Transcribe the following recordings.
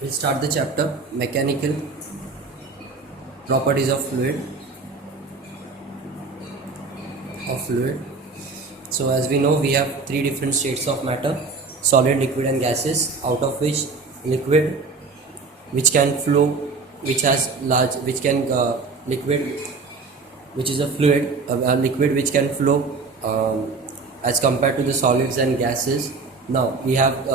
We'll start the chapter mechanical properties of fluid. So as we know, we have three different states of matter: solid, liquid and gases, out of which liquid, which can flow, which has large, which can liquid, which is a fluid, a liquid which can flow as compared to the solids and gases. Now we have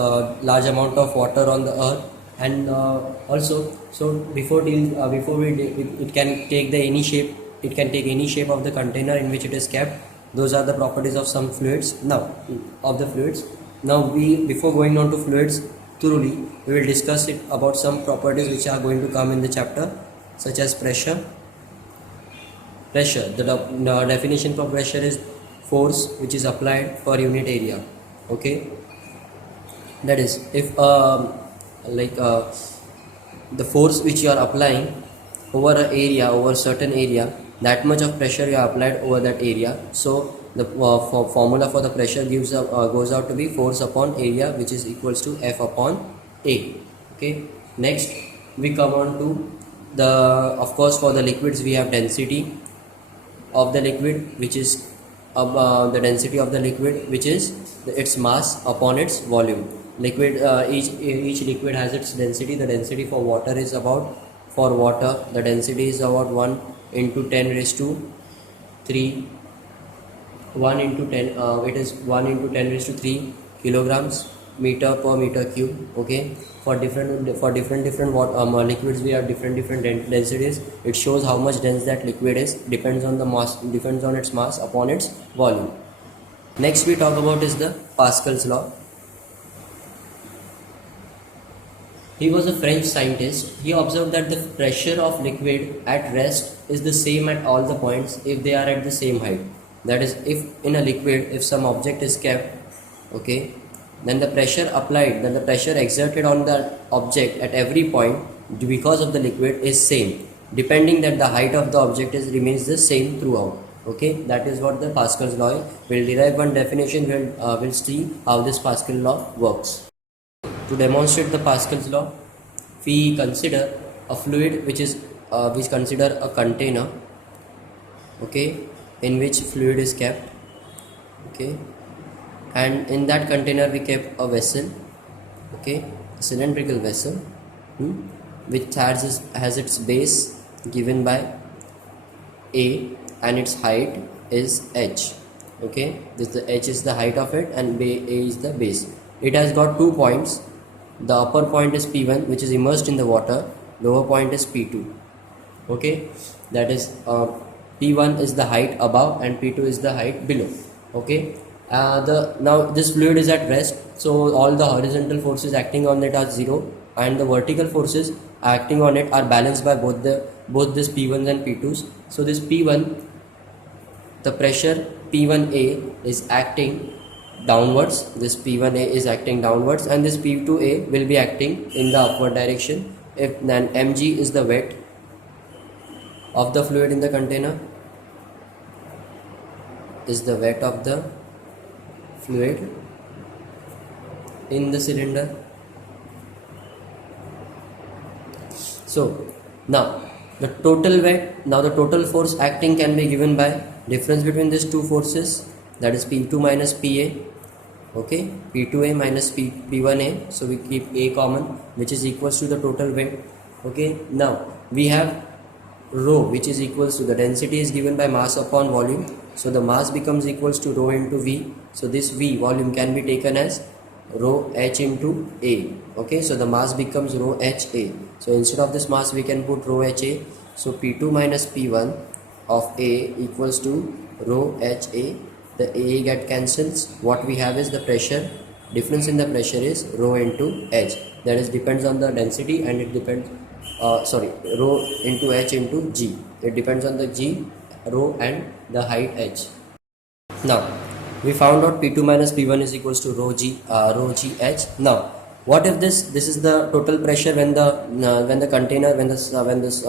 large amount of water on the earth, and also, so before it can take the any shape, it can take any shape of the container in which it is kept. Those are the properties of some fluids. Now of the fluids. Now we, before going on to fluids thoroughly, we will discuss it about some properties which are going to come in the chapter, such as pressure. The definition for pressure is force which is applied per unit area. Okay, that is, if the force which you are applying over an area, over a certain area, that much of pressure you are applied over that area. So the formula for the pressure goes out to be force upon area, which is equals to F upon A. Okay, next we come on to the, of course, for the liquids we have density of the liquid, which is the density of the liquid, which is its mass upon its volume. Liquid, each liquid has its density. The density for water is about, for water the density is about 1 into 10 raised to 3, 1 into 10, it is 1 into 10 raised to 3 kilograms meter per meter cube. Okay, for different liquids we have different densities. It shows how much dense that liquid is, depends on the mass, depends on its mass upon its volume. Next we talk about is the Pascal's law. He was a French scientist. He observed that the pressure of liquid at rest is the same at all the points if they are at the same height. That is, if in a liquid, if some object is kept, okay, then the pressure applied, then the pressure exerted on the object at every point because of the liquid is same, depending that the height of the object remains the same throughout. Okay, that is what the Pascal's law is. We'll derive one definition. We'll see how this Pascal law works. To demonstrate the Pascal's law, we consider a fluid which is we consider a container, okay, in which fluid is kept, okay, and in that container we kept a vessel, okay, a cylindrical vessel, which has its base given by A and its height is h. Okay, the h is the height of it and A is the base. It has got 2 points. The upper point is P1, which is immersed in the water. Lower point is P2. Okay, that is P1 is the height above and P2 is the height below. Okay, now this fluid is at rest, so all the horizontal forces acting on it are 0, and the vertical forces acting on it are balanced by both this P1s and P2s. So this P1, the pressure P1A is acting downwards, this P1A is acting downwards, and this P2A will be acting in the upward direction. If then mg is the weight of the fluid in the container, is the weight of the fluid in the cylinder. So now the total weight, now the total force acting can be given by difference between these two forces, that is P2 minus PA. Okay, P2A minus P1A, so we keep A common, which is equals to the total weight. Okay, now we have rho, which is equals to, the density is given by mass upon volume, so the mass becomes equals to rho into V. So this V, volume, can be taken as rho h into A. Okay, so the mass becomes rho HA. So instead of this mass we can put rho HA. So P2 minus P1 of A equals to rho HA. The A get cancels. What we have is the pressure. Difference in the pressure is rho into H. That is depends on the density, and it depends rho into H into G. It depends on the G, rho, and the height H. Now we found out P2 minus P1 is equals to rho G H. Now what if this is the total pressure when the container, when this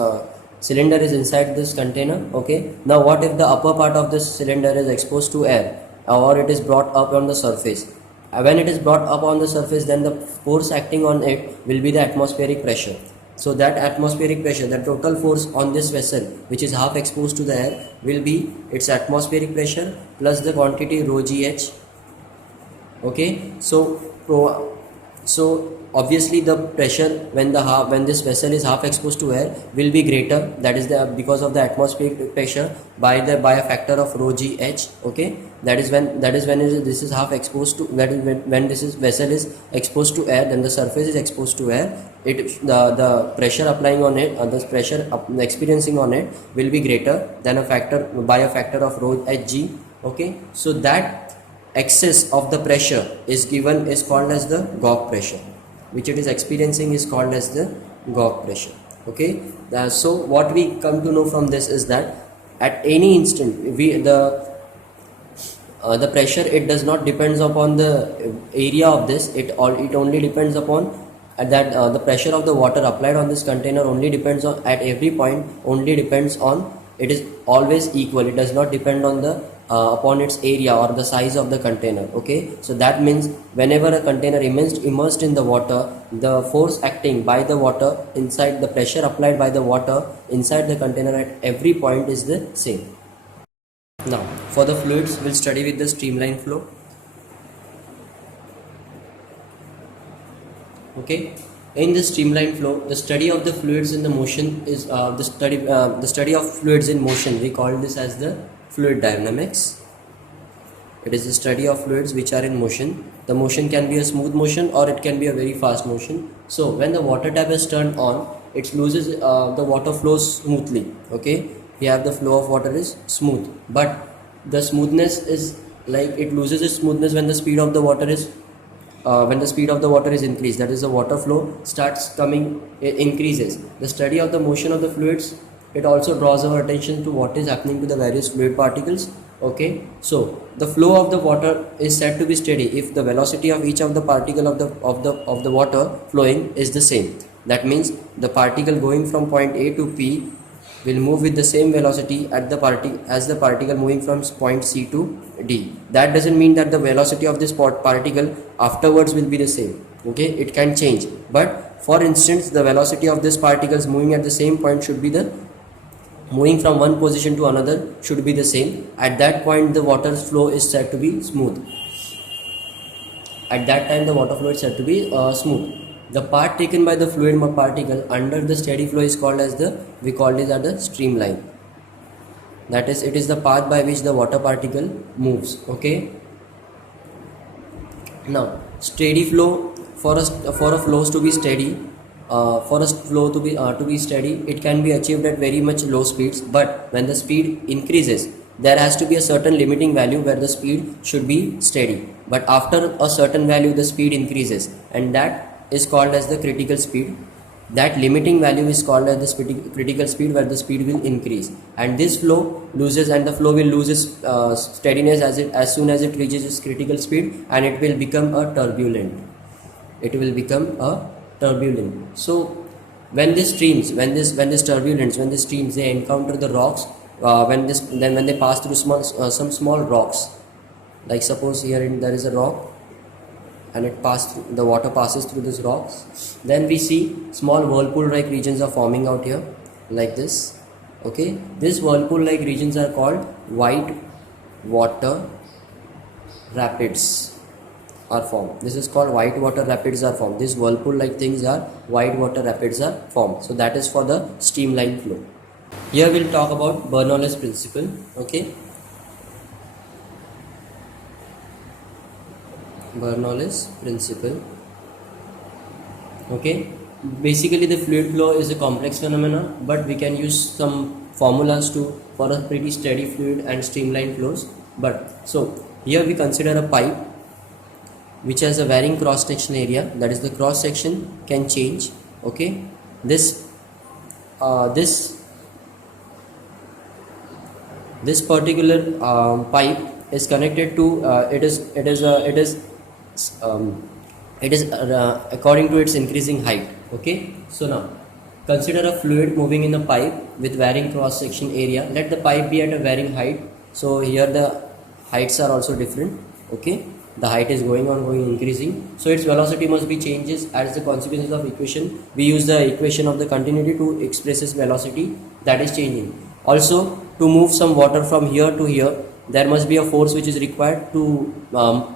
cylinder is inside this container? Okay, now what if the upper part of this cylinder is exposed to air, or it is brought up on the surface, when it is brought up on the surface, then the force acting on it will be the atmospheric pressure. So that atmospheric pressure, the total force on this vessel, which is half exposed to the air, will be its atmospheric pressure plus the quantity rho gh. Okay, so obviously the pressure when this vessel is half exposed to air will be greater, that is because of the atmospheric pressure by a factor of rho gh. Okay, that is when this is half exposed to, that is when this vessel is exposed to air, then the surface is exposed to air, the pressure applying on it, the pressure experiencing on it will be greater than a factor of rho hg. Okay, so that excess of the pressure is called as the Gauge pressure, which it is experiencing is called as the Gauge pressure. Okay, so what we come to know from this is that at any instant the pressure, it does not depends upon the area of this, it only depends upon that the pressure of the water applied on this container only depends on, at every point only depends on, it is always equal, it does not depend on the upon its area or the size of the container. Okay, so that means whenever a container immersed in the water, the force acting by the water inside, the pressure applied by the water inside the container at every point is the same. Now for the fluids, we'll study with the streamline flow. Okay, in the streamline flow, the study of the fluids in the motion is the study of fluids in motion, we call this as the fluid dynamics. It is the study of fluids which are in motion. The motion can be a smooth motion or it can be a very fast motion. So when the water tap is turned on, it loses the water flows smoothly. Okay, here the flow of water is smooth, but the smoothness is like, it loses its smoothness when the speed of the water is increased, that is the water flow starts coming, increases. The study of the motion of the fluids, it also draws our attention to what is happening to the various fluid particles. Okay, so the flow of the water is said to be steady if the velocity of each of the particle of the water flowing is the same. That means the particle going from point A to P will move with the same velocity as the particle moving from point C to D. That doesn't mean that the velocity of this particle afterwards will be the same. Okay, it can change, but for instance, the velocity of this particles moving at the same point should be moving from one position to another should be the same. At that point, the water flow is said to be smooth. At that time, the water flow is said to be smooth. The part taken by the fluid particle under the steady flow is called as we call it as the streamline. That is, it is the path by which the water particle moves. Okay. Now, steady flow, for a flows to be steady, for a flow to be steady, it can be achieved at very much low speeds. But when the speed increases, there has to be a certain limiting value where the speed should be steady. But after a certain value, the speed increases, and that is called as the critical speed. That limiting value is called as the critical speed, where the speed will increase, and this flow loses, and the flow will lose its steadiness as soon as it reaches its critical speed, and it will become a turbulent. So when this streams, they encounter the rocks, when they pass through some small rocks, like suppose here there is a rock, and the water passes through these rocks, then we see small whirlpool like regions are forming out here like this. Okay, these whirlpool like regions are called white water rapids are formed. This is called white water rapids are formed. These whirlpool like things are white water rapids are formed. So that is for the streamline flow. Here we'll talk about Bernoulli's principle. Okay, Bernoulli's principle. Okay, basically the fluid flow is a complex phenomena, but we can use some formulas for a pretty steady fluid and streamlined flows. But so here we consider a pipe which has a varying cross section area, that is the cross section can change. Okay, this particular pipe is connected to it is according to its increasing height. Okay, so now consider a fluid moving in a pipe with varying cross section area. Let the pipe be at a varying height, so here the heights are also different. Okay, the height is going increasing, so its velocity must be changes as the consequence of equation. We use the equation of the continuity to express its velocity that is changing. Also, to move some water from here to here, there must be a force which is required to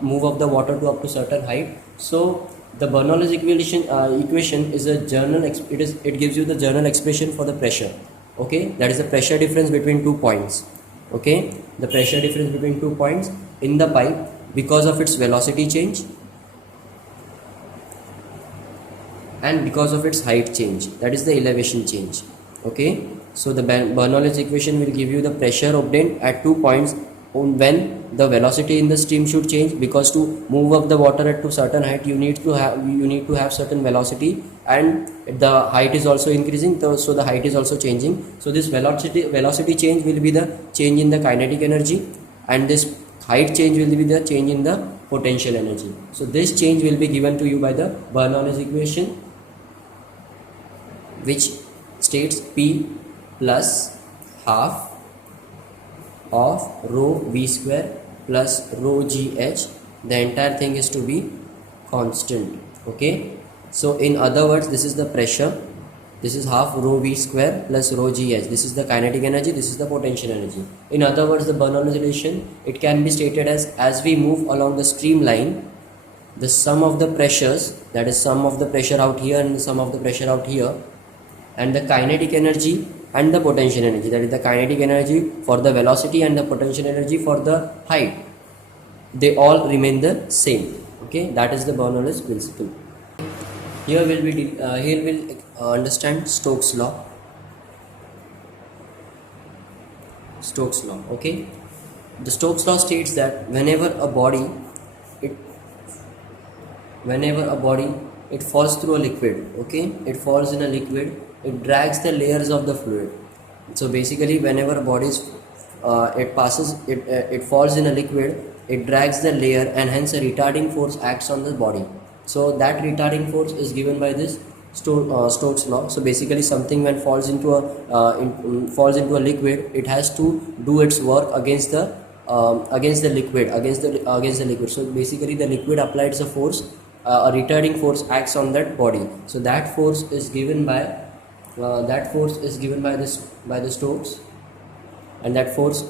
move up the water to up to certain height. So the Bernoulli's equation is a it gives you the general expression for the pressure. Okay, that is the pressure difference between 2 points. Okay, the pressure difference between 2 points in the pipe because of its velocity change and because of its height change, that is the elevation change. Okay, so the Bernoulli's equation will give you the pressure obtained at 2 points when the velocity in the stream should change, because to move up the water at to certain height you need to have certain velocity, and the height is also increasing, so the height is also changing. So this velocity change will be the change in the kinetic energy, and this height change will be the change in the potential energy. So this change will be given to you by the Bernoulli's equation, which states P plus half of rho v square plus rho gh. The entire thing is to be constant. Okay, so in other words, this is the pressure, this is half rho v square plus rho gh, this is the kinetic energy, this is the potential energy. In other words, the Bernoulli's relation, it can be stated as we move along the streamline, the sum of the pressures, that is sum of the pressure out here and the sum of the pressure out here, and the kinetic energy and the potential energy, that is the kinetic energy for the velocity and the potential energy for the height, they all remain the same. Okay, that is the Bernoulli's principle. Here we'll understand Stokes law. Stokes law. Okay, the Stokes law states that whenever a body it falls through a liquid, okay, it falls in a liquid, it drags the layers of the fluid. So basically, whenever a body it falls in a liquid, it drags the layer, and hence a retarding force acts on the body. So that retarding force is given by this Stokes law. So basically, something when falls into a liquid, it has to do its work against the liquid. So basically, the liquid applies a force, a retarding force acts on that body. So that force is given by the Stokes, and that force.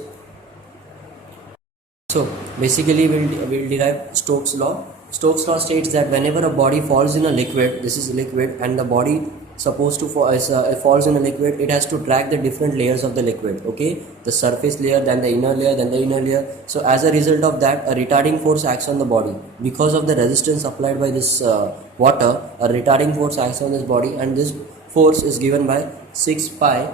So basically, we'll derive Stokes law. Stokes law states that whenever a body falls in a liquid, this is liquid, and the body supposed to falls in a liquid, it has to drag the different layers of the liquid. Okay, the surface layer, then the inner layer, then the inner layer. So as a result of that, a retarding force acts on the body because of the resistance applied by this water. A retarding force acts on this body, and this force is given by 6 pi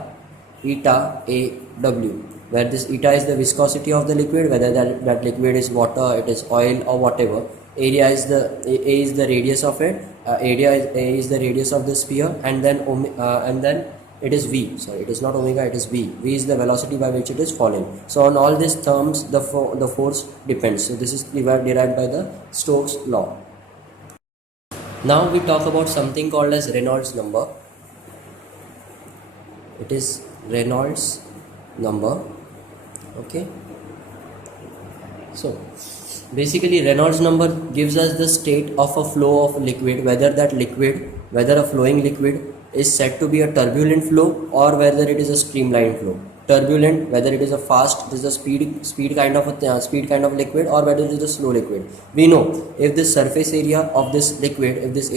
eta a w, where this eta is the viscosity of the liquid, whether that liquid is water, it is oil, or whatever. Area is the A is the radius of it. A is the radius of the sphere, and then it is V. Sorry, it is not omega, it is V. V is the velocity by which it is falling. So on all these terms, the force depends. So this is derived by the Stokes law. Now we talk about something called as Reynolds number. It is Reynolds number. Okay. So basically, Reynolds number gives us the state of a flow of liquid, whether a flowing liquid is said to be a turbulent flow or whether it is a streamlined flow. Turbulent, whether it is a fast, this is a speed kind of liquid, or whether it is a slow liquid. We know if this surface area of this liquid, is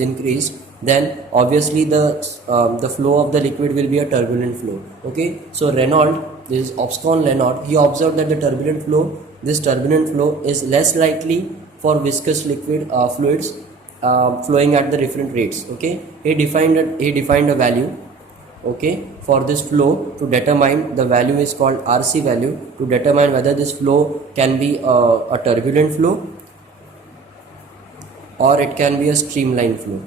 increased, then obviously the flow of the liquid will be a turbulent flow. Okay, so this is Obscon Reynolds, he observed that this turbulent flow is less likely for viscous fluids flowing at the different rates. Okay, he defined a value, okay, for this flow. To determine, the value is called RC value, to determine whether this flow can be a turbulent flow or it can be a streamlined flow,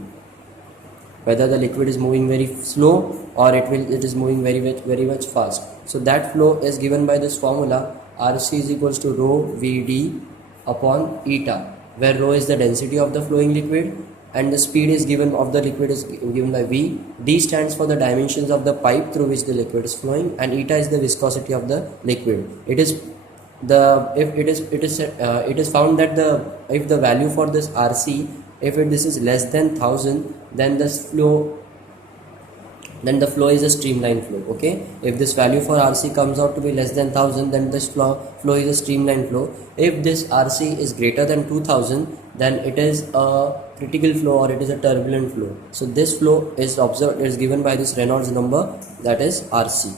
whether the liquid is moving very slow or it is moving very much fast. So that flow is given by this formula, RC is equals to rho Vd upon eta, where rho is the density of the flowing liquid and the speed is given of the liquid is given by V. D stands for the dimensions of the pipe through which the liquid is flowing, and eta is the viscosity of the liquid. It is it is found that if the value for this RC, if this is less than 1000, then the flow is a streamline flow. Okay, if this value for RC comes out to be less than 1000, then this flow is a streamline flow. If this RC is greater than 2000, then it is a critical flow or it is a turbulent flow. So this flow is given by this Reynolds number, that is RC.